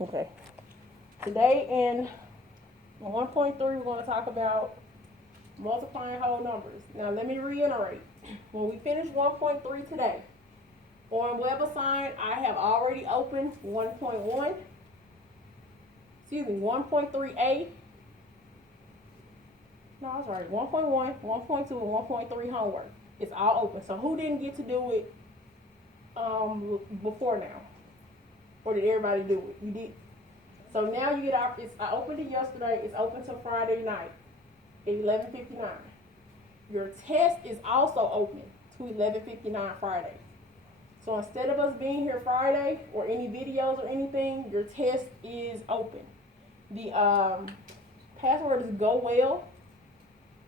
Okay. Today in 1.3, we're going to talk about multiplying whole numbers. Now, let me reiterate. When we finish 1.3 today, on WebAssign, I have already opened 1.3A. No, I was right. 1.1, 1.2, and 1.3 homework. It's all open. So who didn't get to do it before now? Or did everybody do it? You did. So now you get our, I opened it yesterday. It's open till Friday night at 11:59. Your test is also open to 11:59 Friday. So instead of us being here Friday or any videos or anything, your test is open. The password is Go Well.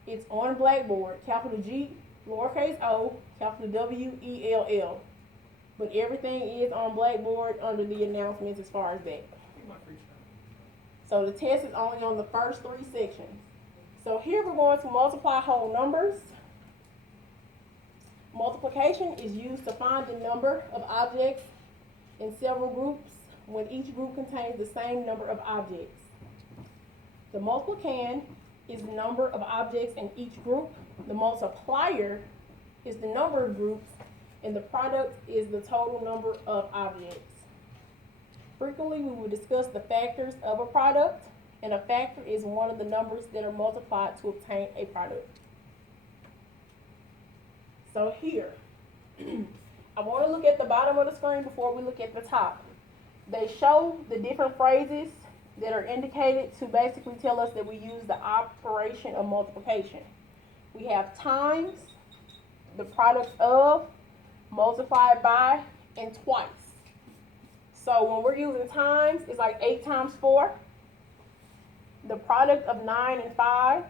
It's on Blackboard, capital G, lowercase o, capital WELL. But everything is on Blackboard under the announcements as far as that. So the test is only on the first 3 sections. So here we're going to multiply whole numbers. Multiplication is used to find the number of objects in several groups when each group contains the same number of objects. The multiplicand is the number of objects in each group. The multiplier is the number of groups, and the product is the total number of objects. Frequently, we will discuss the factors of a product, and a factor is one of the numbers that are multiplied to obtain a product. So here, I want to look at the bottom of the screen before we look at the top. They show the different phrases that are indicated to basically tell us that we use the operation of multiplication. We have times, the product of, multiplied by, and twice. So when we're using times, it's like 8 times 4. The product of 9 and 5.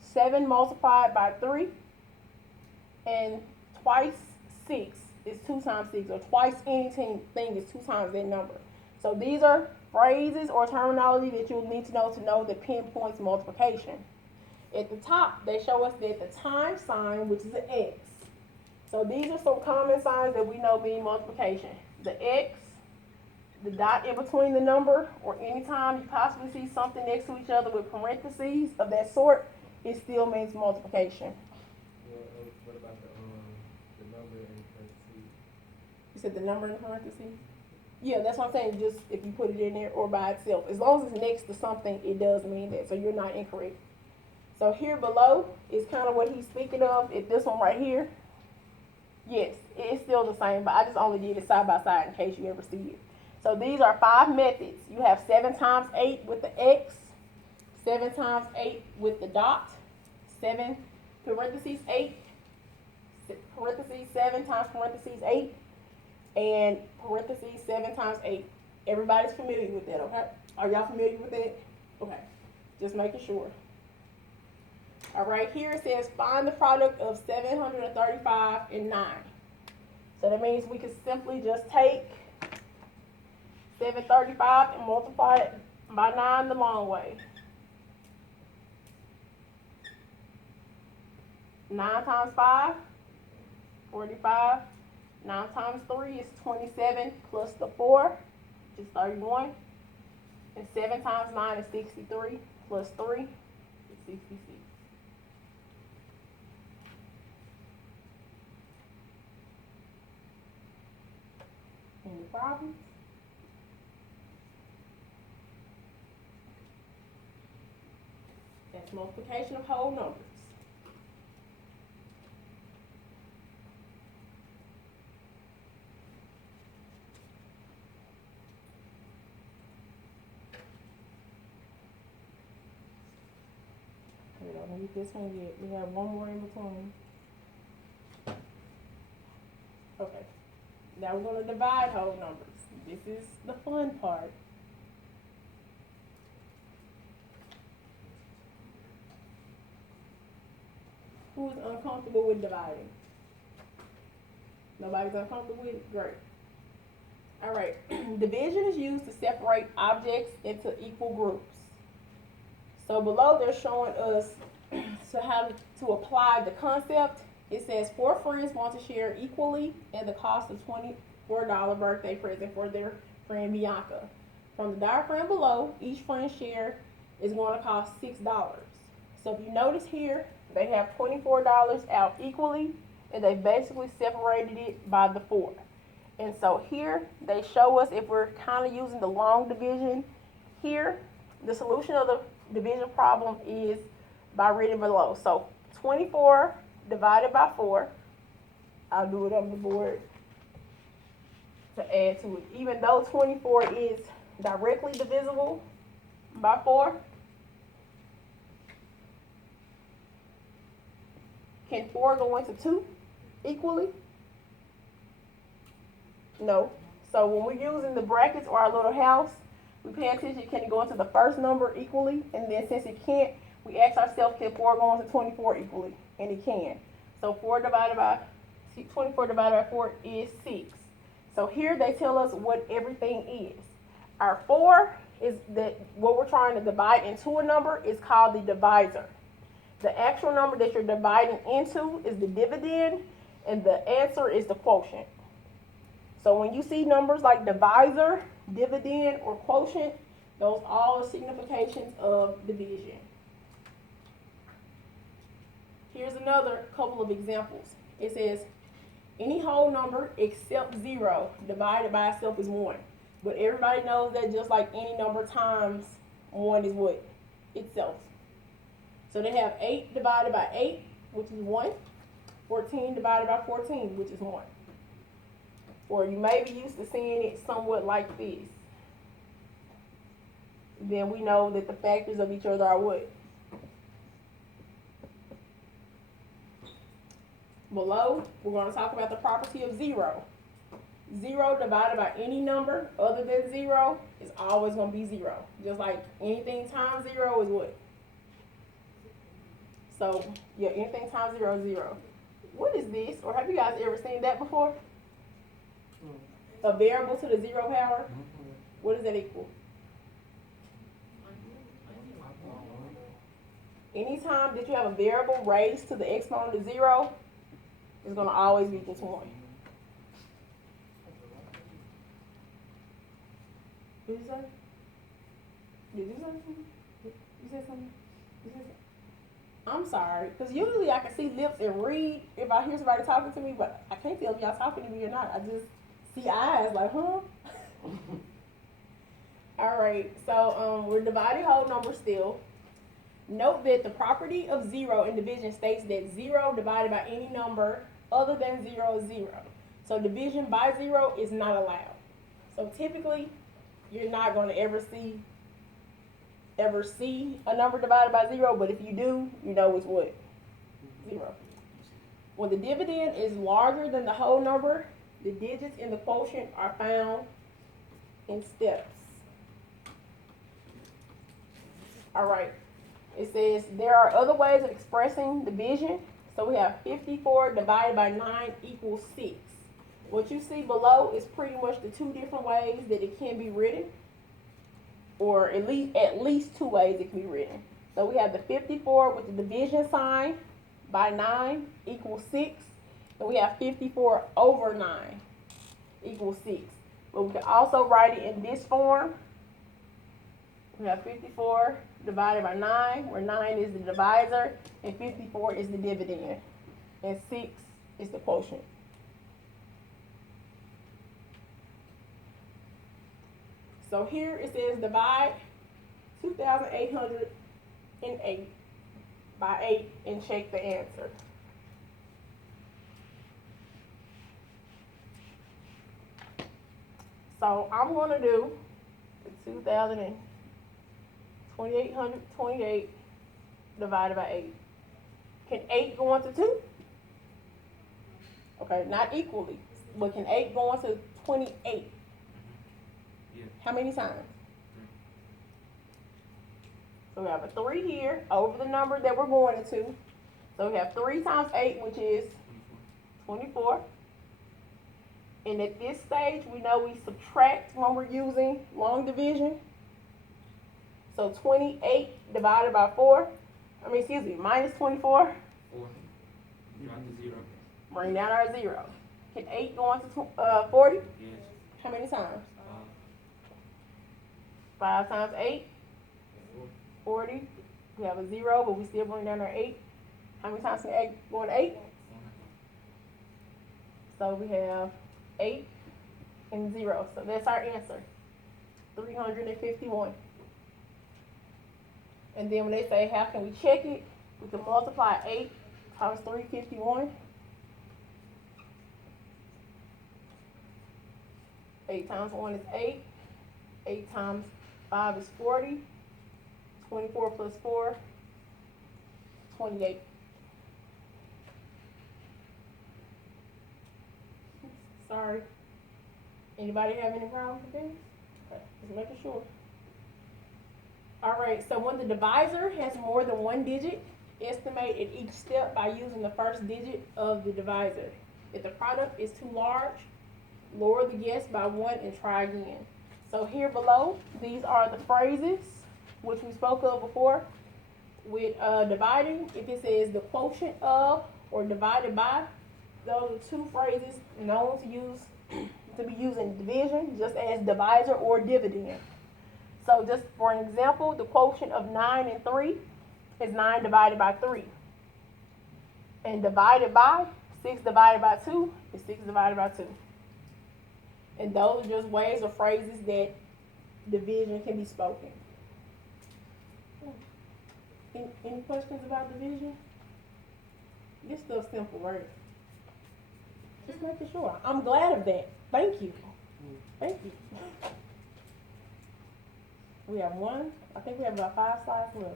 7 multiplied by 3. And twice 6 is 2 times 6. Or twice anything is 2 times that number. So these are phrases or terminology that you'll need to know that pinpoints multiplication. At the top, they show us that the times sign, which is an X. So these are some common signs that we know mean multiplication. The X, the dot in between the number, or anytime you possibly see something next to each other with parentheses of that sort, it still means multiplication. What about the number in parentheses? You said the number in parentheses? Yeah, that's what I'm saying. Just if you put it in there or by itself. As long as it's next to something, it does mean that. So you're not incorrect. So here below is kind of what he's speaking of. This one right here. Yes, it's still the same, but I just only did it side by side in case you ever see it. So these are 5 methods. You have 7 times 8 with the X, 7 times 8 with the dot, 7 parentheses 8, parentheses 7 times parentheses 8, and parentheses 7 times 8. Everybody's familiar with that, okay? Are y'all familiar with that? Okay, just making sure. All right, here it says find the product of 735 and 9. So that means we could simply just take 735 and multiply it by 9 the long way. 9 times 5, 45. 9 times 3 is 27 plus the 4, which is 31. And 7 times 9 is 63 plus 3 is 66. Any problems? That's multiplication of whole numbers. We don't need this one yet. We have one more in between. Okay. Now we're going to divide whole numbers. This is the fun part. Who is uncomfortable with dividing? Nobody's uncomfortable with it? Great. All right. Division is used to separate objects into equal groups. So below they're showing us how to apply the concept. It says 4 friends want to share equally in the cost of $24 birthday present for their friend Bianca. From the diagram below, each friend's share is going to cost $6. So if you notice here, they have $24 out equally, and they basically separated it by the 4. And so here they show us, if we're kind of using the long division here, the solution of the division problem is by written below. So 24 divided by 4, I'll do it on the board to add to it. Even though 24 is directly divisible by 4, can 4 go into 2 equally? No. So when we're using the brackets or our little house, we pay attention, can it go into the first number equally? And then since it can't, we ask ourselves, can 4 go into 24 equally? And it can. So 24 divided by 4 is 6. So here they tell us what everything is. Our 4 is that what we're trying to divide into a number is called the divisor. The actual number that you're dividing into is the dividend, and the answer is the quotient. So when you see numbers like divisor, dividend, or quotient, those all are significations of division. Here's another couple of examples. It says, any whole number except 0 divided by itself is 1. But everybody knows that just like any number times 1 is what? Itself. So they have 8 divided by 8, which is 1. 14 divided by 14, which is 1. Or you may be used to seeing it somewhat like this. Then we know that the factors of each other are what? Below, we're going to talk about the property of 0. 0 divided by any number other than 0 is always going to be 0. Just like anything times 0 is what? So, yeah, anything times 0 is 0. What is this? Or have you guys ever seen that before? A variable to the 0 power? What does that equal? Anytime that you have a variable raised to the exponent of 0, it's going to always be just 1. Did you say? Did you say something? You said something? You said something? I'm sorry, because usually I can see lips and read if I hear somebody talking to me, but I can't tell if y'all talking to me or not. I just see eyes like, huh? All right, so we're dividing whole numbers still. Note that the property of 0 in division states that 0 divided by any number other than 0 is 0. So division by 0 is not allowed. So typically, you're not going to ever see a number divided by 0, but if you do, you know it's what? 0. When the dividend is larger than the whole number, the digits in the quotient are found in steps. All right. It says there are other ways of expressing division. So we have 54 divided by 9 equals 6. What you see below is pretty much the 2 different ways that it can be written, or at least 2 ways it can be written. So we have the 54 with the division sign by 9 equals 6, and we have 54 over 9 equals 6. But we can also write it in this form. We have 54 divided by 9, where 9 is the divisor, and 54 is the dividend, and 6 is the quotient. So here it says divide 2,808 by 8 and check the answer. So I'm going to do 2,828 divided by 8. Can 8 go into 2? Okay, not equally, but can 8 go into 28? Yeah. How many times? So we have a 3 here over the number that we're going into. So we have 3 times 8, which is 24. And at this stage, we know we subtract when we're using long division. So 28 divided by minus 24. 4. Drop the 0. Bring down our 0. Can 8 go into 40? Yes. How many times? 5 times 8, 40. We have a 0, but we still bring down our 8. How many times can 8 go in 8? So we have 8 and 0. So that's our answer, 351. And then when they say, how can we check it? We can multiply 8 times 351. 8 times 1 is 8. 8 times 5 is 40. 24 plus 4, 28. Sorry. Anybody have any problems with this? Okay, just making sure. All right, so when the divisor has more than one digit, estimate at each step by using the first digit of the divisor. If the product is too large, lower the guess by 1 and try again. So here below, these are the phrases which we spoke of before. With dividing, if it says the quotient of or divided by, those are two phrases known to be used in division, just as divisor or dividend. So just for an example, the quotient of 9 and 3 is 9 divided by 3. And divided by, 6 divided by 2 is 6 divided by 2. And those are just ways or phrases that division can be spoken. Any questions about division? This stuff's simple, right? Just making sure. I'm glad of that. Thank you. Thank you. We have I think we have about 5 slides left.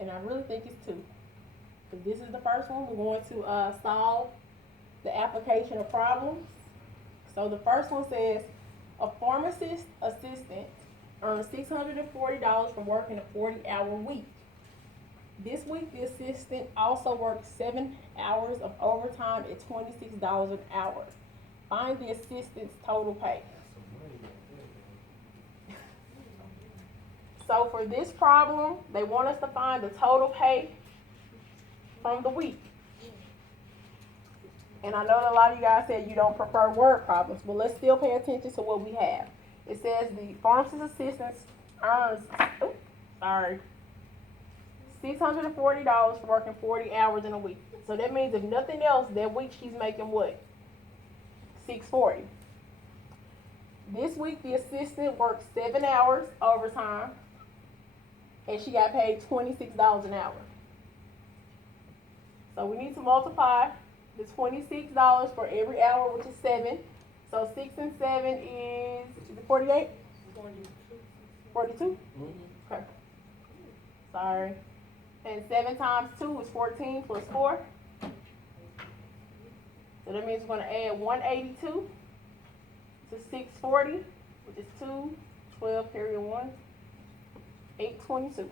And I really think it's 2. If this is the first one, we're going to solve the application of problems. So the first one says, a pharmacist assistant earns $640 from working a 40-hour week. This week, the assistant also worked 7 hours of overtime at $26 an hour. Find the assistant's total pay. So for this problem, they want us to find the total pay from the week. And I know that a lot of you guys said you don't prefer word problems, but let's still pay attention to what we have. It says the pharmacist assistant earns, $640 for working 40 hours in a week. So that means if nothing else, that week she's making what? $640. This week the assistant worked 7 hours overtime, and she got paid $26 an hour. So we need to multiply the $26 for every hour, which is 7. So 6 and 7 is it 48? 42? Mm-hmm. Okay. Sorry. And 7 times 2 is 14 plus 4. So that means we're going to add 182 to 640, which is 2, 12, carry a 1, 822.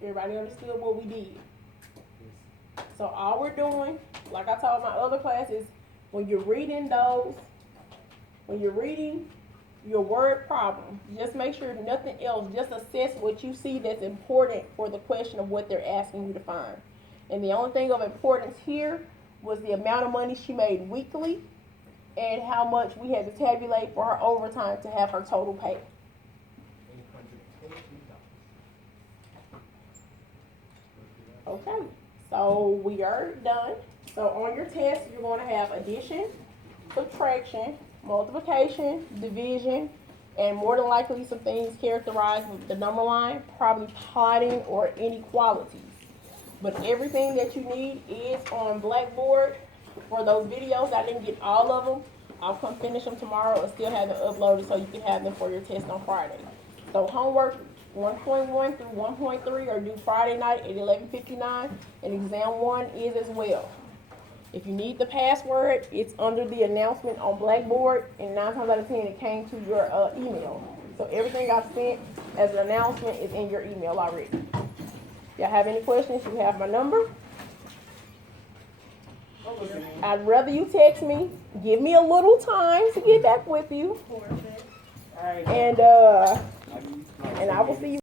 Everybody understood what we did? So all we're doing, like I told my other classes, when you're reading your word problem, just make sure nothing else, just assess what you see that's important for the question of what they're asking you to find. And the only thing of importance here was the amount of money she made weekly and how much we had to tabulate for her overtime to have her total pay. Okay, so we are done. So on your test, you're going to have addition, subtraction, multiplication, division, and more than likely some things characterized with the number line, probably plotting or inequalities. But everything that you need is on Blackboard. For those videos, I didn't get all of them. I'll come finish them tomorrow and still have them uploaded so you can have them for your test on Friday. So homework 1.1 through 1.3 are due Friday night at 11:59, and exam 1 is as well. If you need the password, it's under the announcement on Blackboard, and 9 times out of 10 it came to your email. So everything I've sent as an announcement is in your email already. Y'all have any questions, you have my number. I'd rather you text me. Give me a little time to get back with you. And I will see you.